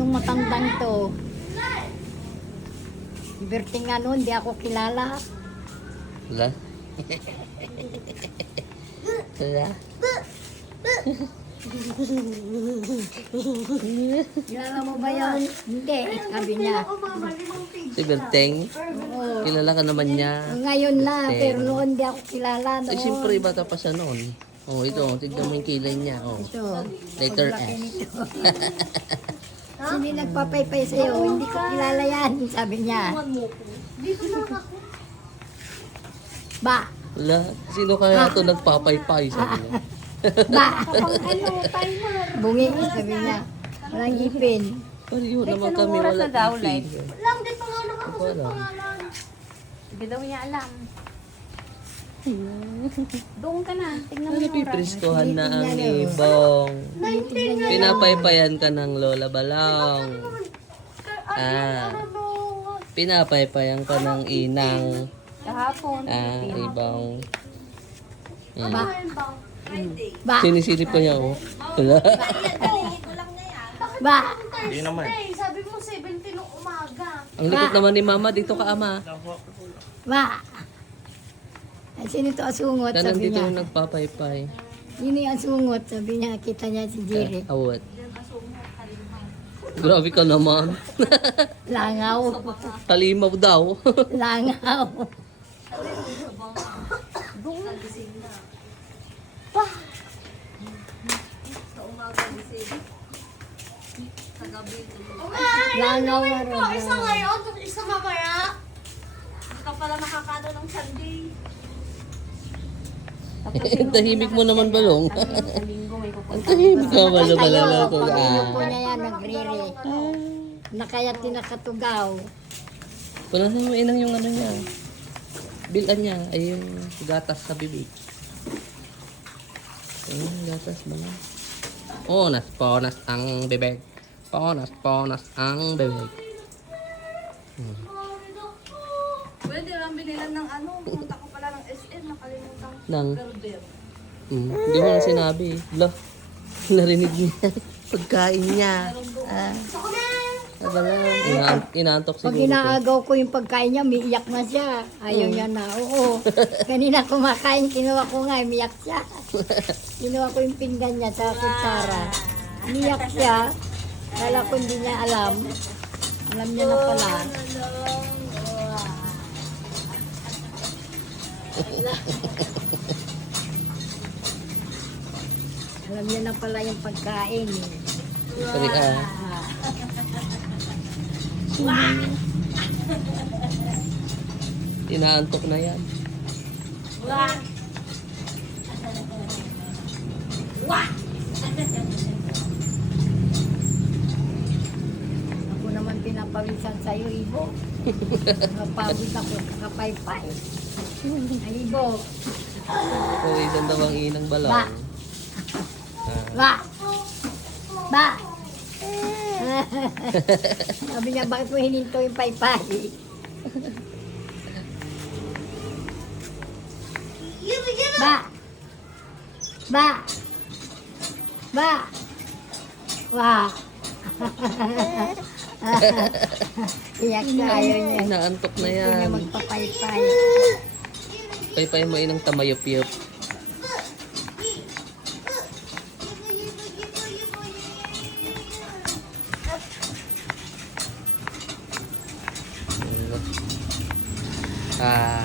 nung matandang to. Berting nga noon, di ako kilala. Wala? Wala? Kilala mo ba yan? Hindi, sabi niya. Si Berteng? Oo. Kilala ka naman niya. Ngayon na, pero noon di ako kilala noon. Ay, siyempre, bata pa siya noon. Oh, ito, tignan mo yung kilay niya. Oh. Ito, Letter paglaki S. nito. Sino nagpapaypay sa'yo? Hindi ko kilala yan, sabi niya. Ba, Wala. Sino kaya ito nagpapaypay? Sabi niya. ba, bungi, sabi niya. Walang ipin. Pariyo naman kami wala ipin. Lang, di pa nga nakakasal Wala. pangalan. Hindi daw niya alam. Doon ka na. Tignan mo Ano yung oras. pipreskohan na ang ibong. Tinitingnan niya. Pinapaypayan ka ng Lola Balong. Ah, pinapaypayan ka ng inang. Kahapon. Ah, ibong. Ba, ba, Sinisilip ko niya, oh. Wala. ba, Hindi naman. Sabi mo 70 nung umaga. Ang likot naman ni Mama, dito ka ama. ba. Ay, sino to asungot, Na sabi nandito niya. yung nagpapaypay. Sino yung asungot, sabi niya, kita niya si Jerry. Awat. Grabe ka naman. Langaw, Kalimaw daw. langaw. Langaw nga rin. Isa ngayon, tapos isa mamaya. Hindi ka pala nakakano ng Sunday. Tahimik mo naman, Balong. Sa linggo may pupunta. Ang tahimik ka, Balong. Balong ko. Pag-inom po niya yan, nagriri. Na kaya tinakatugaw. Punasan mo inang yung ano niya. Bilan niya ay yung gatas sa bibig. Ayun, gatas ba na? Ponas ang bibig. Ponas ang bibig. Pwede lang binilan ng ano. Pumunta ko pala ng SM. Nakalimutan ko. Nang, hindi mo na sinabi. Lah, narinig niya. Pagkain niya. Inaantok Pag siguro. inaagaw ko yung pagkain niya, umiiyak na siya. Ayaw niya na. Oo. Kanina kumakain, kinuha ko nga, umiyak siya. Kinuha ko yung pinggan niya sa kutsara. Umiyak siya. Kala ko hindi niya alam. Alam niya na pala. Alam niya na pala yung pagkain. Eh. Sorry, Inaantok na yan. Ako naman pinapawisan sa'yo, Ibo. Napawis ako, kapaypay. Ay, Ibo. Pawisan daw ang inang balong. Ba. Ba! Ba! Sabi niya, bakit mo hininto yung paypay? Ba! Ba! Ba! Wa! Iyak na ayaw niya. Inaantok na Hindi niya yan. magpapaypay. Paypay mo inang tamayop-yop. Ah.